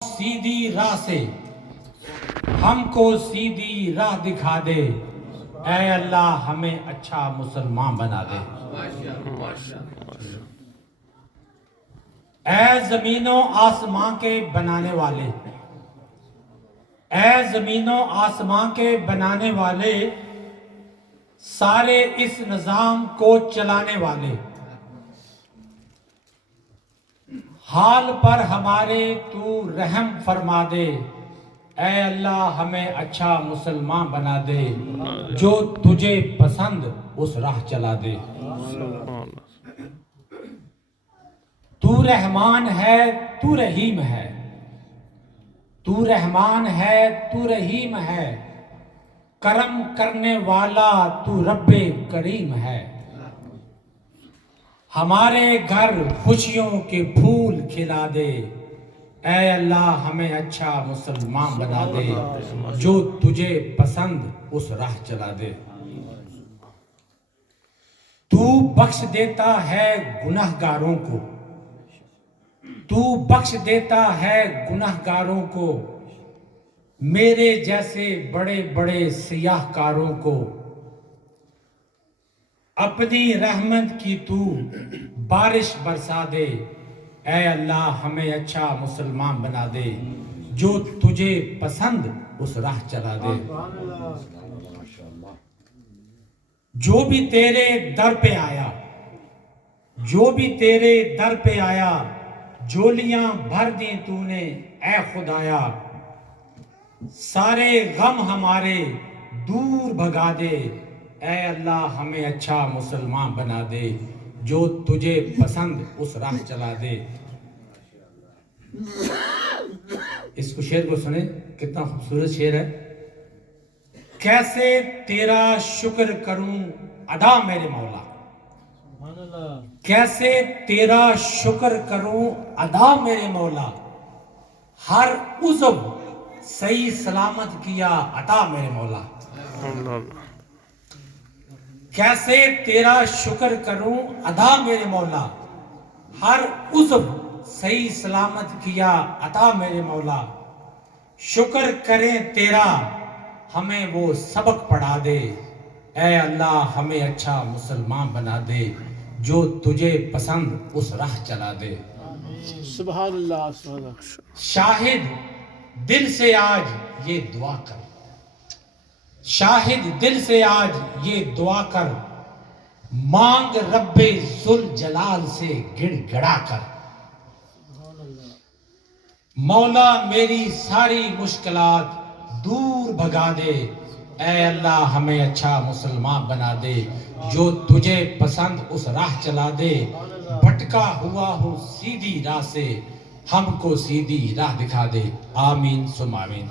سیدھی راہ سے ہم کو سیدھی راہ دکھا دے، اے اللہ ہمیں اچھا مسلمان بنا دے۔ اے زمین و آسمان کے بنانے والے، اے زمین و آسمان کے بنانے والے، سارے اس نظام کو چلانے والے، حال پر ہمارے تو رحم فرما دے، اے اللہ ہمیں اچھا مسلمان بنا دے، جو تجھے پسند اس راہ چلا دے۔ تو رحمان ہے تو رحیم ہے، تو رحمان ہے تو رحیم ہے، کرم کرنے والا تو رب کریم ہے۔ ہمارے گھر خوشیوں کے پھول کھلا دے، اے اللہ ہمیں اچھا مسلمان بنا دے، جو تجھے پسند اس راہ چلا دے۔ تو بخش دیتا ہے گنہگاروں کو، تو بخش دیتا ہے گنہگاروں کو، میرے جیسے بڑے بڑے سیاہ کاروں کو، اپنی رحمت کی تو بارش برسا دے، اے اللہ ہمیں اچھا مسلمان بنا دے، جو تجھے پسند اس راہ چلا دے۔ جو بھی تیرے در پہ آیا، جو بھی تیرے در پہ آیا، جھولیاں بھر دیں تو نے اے خدایا، سارے غم ہمارے دور بھگا دے، اے اللہ ہمیں اچھا مسلمان بنا دے، جو تجھے پسند اس راہ چلا دے۔ اس کو شعر کو سنیں، کتنا خوبصورت شعر ہے۔ کیسے تیرا شکر کروں ادا میرے مولا، کیسے تیرا شکر کروں ادا میرے مولا، ہر عضو صحیح سلامت کیا عطا میرے مولا۔ کیسے تیرا شکر کروں ادا میرے مولا، ہر عضو صحیح سلامت کیا عطا میرے مولا، شکر کریں تیرا ہمیں وہ سبق پڑھا دے، اے اللہ ہمیں اچھا مسلمان بنا دے، جو تجھے پسند اس راہ چلا دے۔ سبحان اللہ سبحان اللہ۔ شاہد دل سے آج یہ دعا کر، شاہد دل سے آج یہ دعا کر، مانگ رب ذوالجلال سے گڑ گڑا کر، مولا میری ساری مشکلات دور بھگا دے، اے اللہ ہمیں اچھا مسلمان بنا دے، جو تجھے پسند اس راہ چلا دے، بھٹکا ہوا ہوں سیدھی راہ سے ہم کو سیدھی راہ دکھا دے، آمین ثم آمین۔